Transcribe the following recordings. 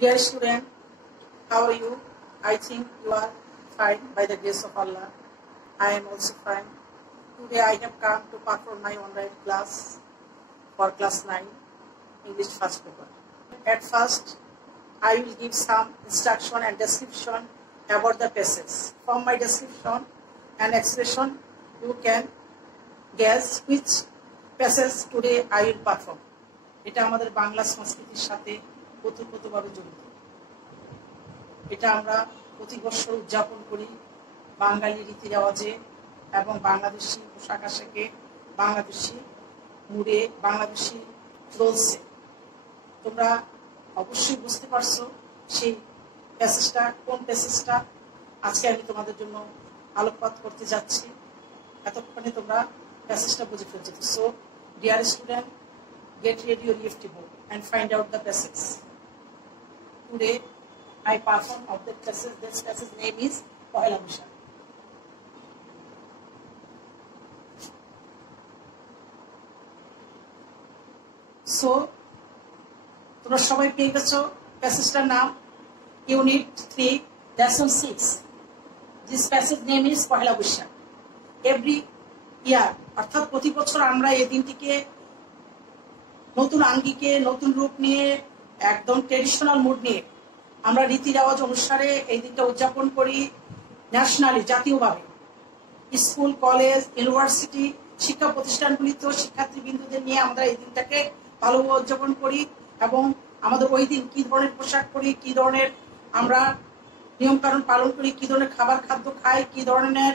Dear student, how are you? I think you are fine by the grace of Allah. I am also fine. Today I have come to perform my online class for class 9 English first paper. At first, I will give some instruction and description about the passage. From my description and expression, you can guess which passage today I will perform. এটা আমাদের বাংলা সংস্কৃতির সাথে ওতপ্রোতভাবে জড়িত। এটা আমরা প্রতি বছর উদযাপন করি বাঙালি রীতি রেওয়াজে এবং বাংলাদেশি পোশাক আশাকে, বাংলাদেশি মুড়ে, বাংলাদেশি ক্লোথসে। তোমরা অবশ্যই বুঝতে পারছো সেই প্যাসেজটা কোন প্যাসেজটা আজকে আমি তোমাদের জন্য আলোকপাত করতে যাচ্ছি। এতক্ষণে তোমরা প্যাসেজটা বুঝে ফেলছো। So dear student, get ready your EFT book and find out the passage. Today I perform of the passage. This passage name is Pohela Boishakh. So তোমরা সবাই পেয়ে গেছো প্যাসেজটার নাম unit 3 lesson 6. This passage name is Pohela Boishakh. Every year অর্থাৎ প্রতি বছর আমরা এই দিনটিকে নতুন আঙ্গিকে, নতুন রূপ নিয়ে, একদম ট্রেডিশনাল মুড নিয়ে আমরা রীতি রেওয়াজ অনুসারে এই দিনটা উদযাপন করি ন্যাশনালি, জাতীয়ভাবে। স্কুল, কলেজ, ইউনিভার্সিটি, শিক্ষা প্রতিষ্ঠানগুলিতে শিক্ষার্থীবৃন্দদের নিয়ে আমরা এই দিনটাকে ভালোভাবে উদযাপন করি এবং আমাদের ওই দিন কি ধরনের পোশাক পরি, কি ধরনের আমরা নিয়মকানুন পালন করি, কি ধরনের খাদ্য খাই, কি ধরনের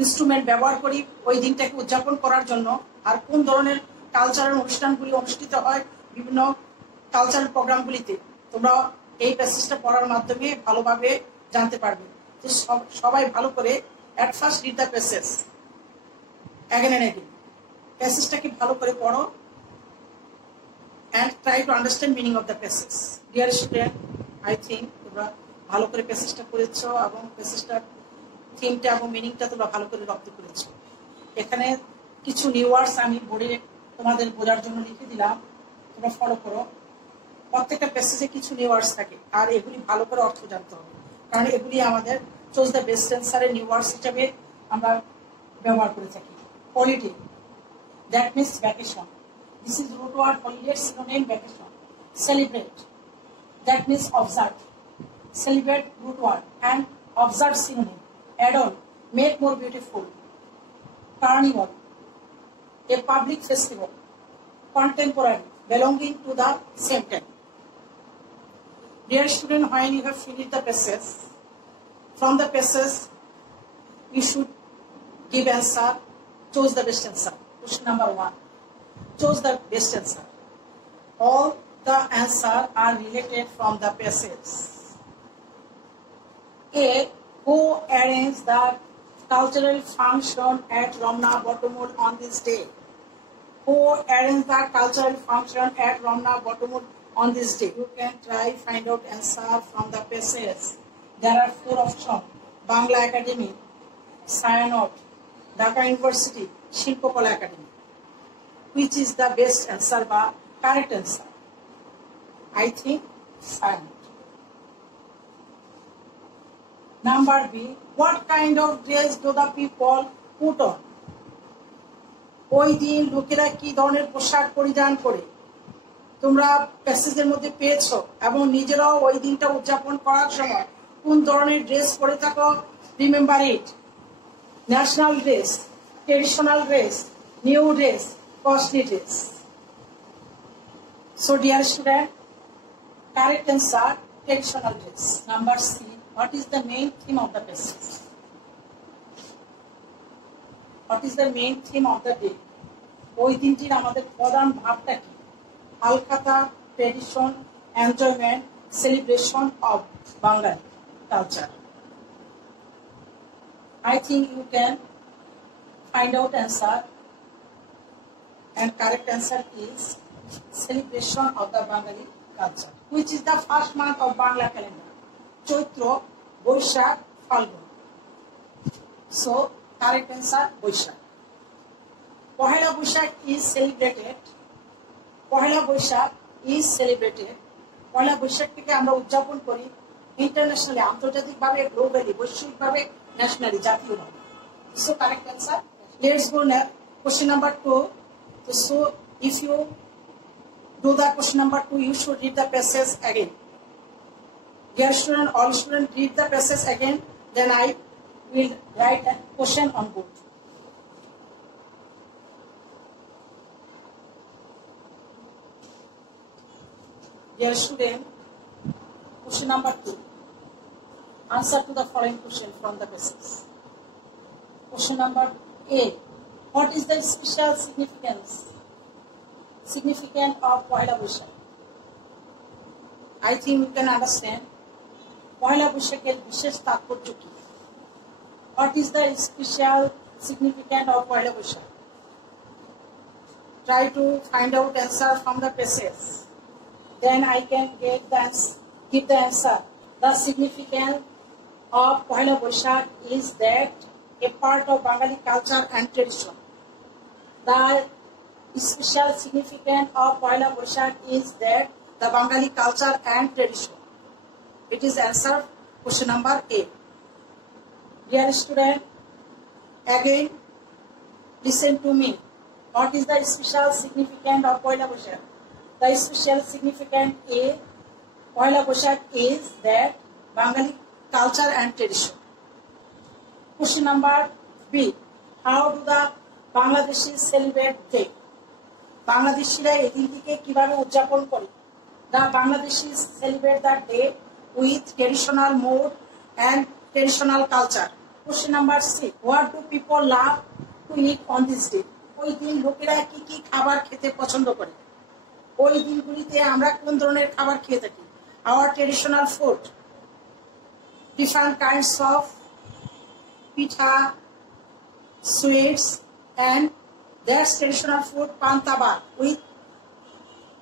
ইনস্ট্রুমেন্ট ব্যবহার করি ওই দিনটাকে উদযাপন করার জন্য, আর কোন ধরনের কালচারাল অনুষ্ঠানগুলি অনুষ্ঠিত হয় বিভিন্ন কালচারাল প্রোগ্রামগুলিতে, তোমরা এই প্যাসেজটা পড়ার মাধ্যমে ভালোভাবে জানতে পারবে। তো সবাই ভালো করে at first read the passage again and again. প্যাসেজটাকে ভালো করে পড়ো and try to understand meaning of the passage. Dear student, I think তোমরা ভালো করে প্যাসেজটা পড়েছো এবং প্যাসেজটার থিমটা এবং মিনিংটা তোমরা ভালো করে রপ্ত করেছো। এখানে কিছু নিউ ওয়ার্ডস আমি বোর্ডে তোমাদের বোঝার জন্য লিখে দিলাম, তোমরা ফলো করো। প্রত্যেকটা প্যাসেজে কিছু নিউ ওয়ার্ডস থাকে আর এগুলি ভালো করে অর্থ জানতে হবে, কারণ এগুলি আমাদের চুজ দ্য বেস্ট অ্যান্সারের নিউ ওয়ার্ডস হিসাবে আমরা ব্যবহার করে থাকি। Holiday, that means vacation. This is root word holiday, synonym vacation. Celebrate, that means observe. Celebrate root word and observe synonym. Add-on, make more beautiful. Carnival, a public festival. Contemporary, belonging to the same time. Dear student, when you have finished the passage, from the passage you should give answer, choose the best answer. Question number 1. Choose the best answer. All the answers are related from the passage. A. Who arranged the cultural function at Ramna Bottomwood on this day? Who arranged the cultural function at Ramna Bottomwood on this day? You can try find out answer from the passage. There are 4 options: Bangla Academy, Sayanot, Dhaka University, Shilpakala Academy. Which is the best answer বা correct answer? I think Sayanot. Number B. What kind of dress do the people put on? ওই দিন লোকেরা কি ধরনের পোশাক পরিধান করে? তোমরা প্যাসেজের মধ্যে পেয়েছো এবং নিজেরাও ওই দিনটা উদযাপন করার সময় কোন ধরনের ড্রেস পরে থাকো? Remember it: national dress, traditional dress, new dress, costly dress. So dear student, correct answer traditional dress. Number C. What is the main theme of the passage? What is the main theme of the day? ওই দিনটির আমাদের প্রধান ভাবটা কি? Halkhata, tradition, enjoyment, celebration of Bangali culture. I think you can find out answer. And correct answer is celebration of the Bengali culture, which is the first month of Bangla calendar. Chaitra, Boishakh, Phalgun. So correct answer Boishakh. Pohela Boishakh is celebrated পয়লা বৈশাখটিকে আমরা উদযাপন করি internationally, আন্তর্জাতিকভাবে, globally, বৈশ্বিকভাবে, nationally, জাতীয়ভাবে। So correct answer. Let's go now. Question number 2. So if you do the question number 2, you should read the passage again. Dear student, all students read the passage again. Then I will write a question on board. Dear student, question number 2. Answer to the following question from the passage. Question number A. What is the special significance of Pohila Boishakh? I think you can understand. Pohila Boishakher bishesh tatporyo ki? What is the special significance of Pohila Boishakh? Try to find out answer from the passage. Then I can give the answer. The significance of Pohila Boishakh is that a part of Bengali culture and tradition. The special significance of Pohila Boishakh is that the Bengali culture and tradition. It is answer question number A. Dear student, again listen to me. What is the special significance of Pohila Boishakh? The special significance A Pohila Boishakh is that Bengali culture and tradition. Question number B. How do the Bangladeshis celebrate day? Bangladeshira এই দিনটিকে কিভাবে উদযাপন করে? The Bangladeshis celebrate that day with traditional mode and traditional culture. Question number C. What do people love to eat on this day? ওই দিন লোকেরা কি কি খাবার খেতে পছন্দ করে? ওই দিনগুলিতে আমরা কোন ধরনের খাবার খেয়ে থাকি? Our traditional food. Different kinds of pitha, sweets, and their traditional food pantaba with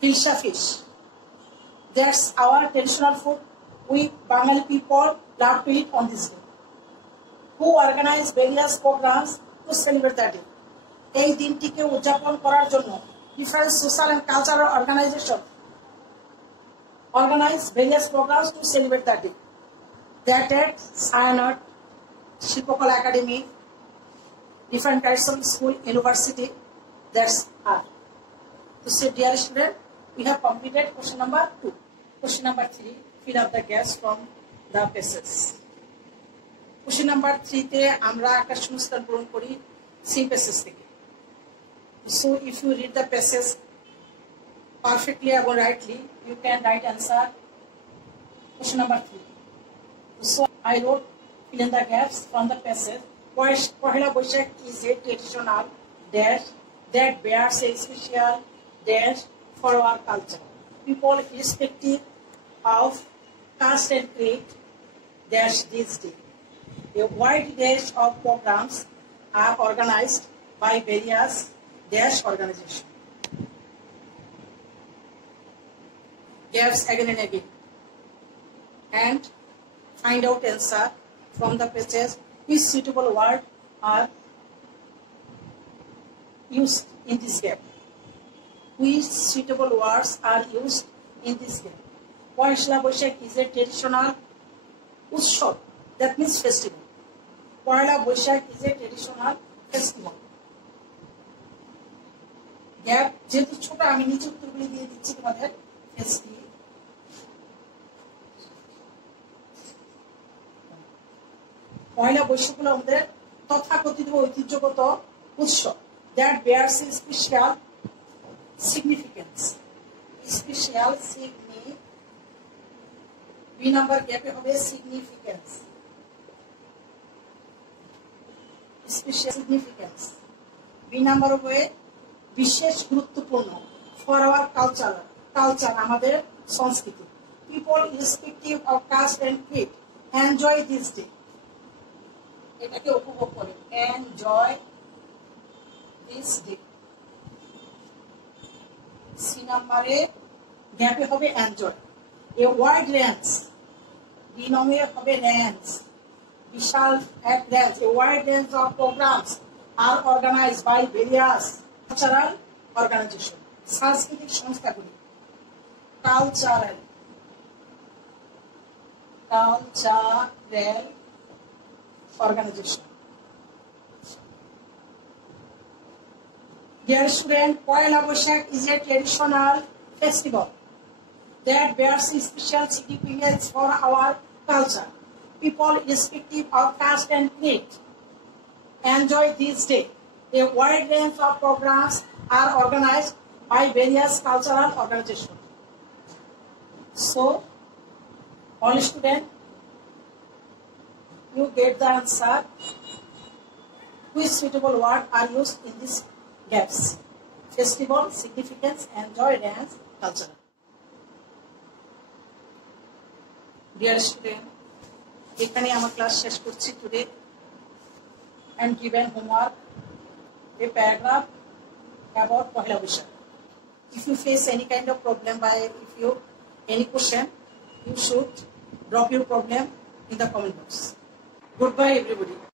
hilsa fish. That's our traditional food. We Bengali people love to eat on this day. Who organize various programs to celebrate that day? এই দিনটিকে উদযাপন করার জন্য different social and cultural organization organize various programs to celebrate that day. That at Sayanot, Shilpakala Academy, different kinds of school, university, that's are. So dear student, we have completed question number 2. Question number 3, fill up the gaps from the passage. Question number 3 te amra একটা শূন্যস্থান পূরণ করি সেই passage থেকে. So if you read the passage perfectly or rightly, you can write answer question number 3. So I wrote fill in the gaps from the passage. Pohila Boishakh is a traditional dash that bears a special dash for our culture. People irrespective of caste and creed dash this day. A wide range of programs are organized by various dash organizations. Gaps again and again. And find out answer from the passage. Which suitable words are used in this gap? Which suitable words are used in this gap? Pohila Boishakh is a traditional utsav. That means festival. Pohila Boishakh is a traditional festival. Gap যেহেতু ছোট আমি নিচে উত্তরগুলি দিয়ে দিচ্ছি তোমাদের ফেসটি। পয়লা বৈশাখ হলো আমাদের তথাকথিত ঐতিহ্যগত উৎসব that bears a special significance. Special B number গ্যাপে হবে significance. Special significance. B number হবে বিশেষ গুরুত্বপূর্ণ for our culture আমাদের সংস্কৃতি. People irrespective of caste and creed enjoy this day. এটাকে উপভোগ করে enjoy this day. C নম্বরে গ্যাপে হবে enjoy. A wide range. D নম্বরে হবে range. বিশাল এক range. A wide range of programs are organized by various cultural organizations. সাংস্কৃতিক সংস্থাগুলি cultural cultural organization. Dear student, Poila Boishakh is a traditional festival that bears special significance for our culture. People, irrespective of caste and creed, enjoy this day. A wide range of programs are organized by various cultural organizations. So, all students, you get the answer. Which suitable words are used in these gaps? Festival, significance, enjoy, dance, culture. Dear student, এখানে আমার class শেষ করছি today and given homework a paragraph about Pohila Boishakh. If you face any kind of problem any question, you should drop your problem in the comment box. Goodbye everybody.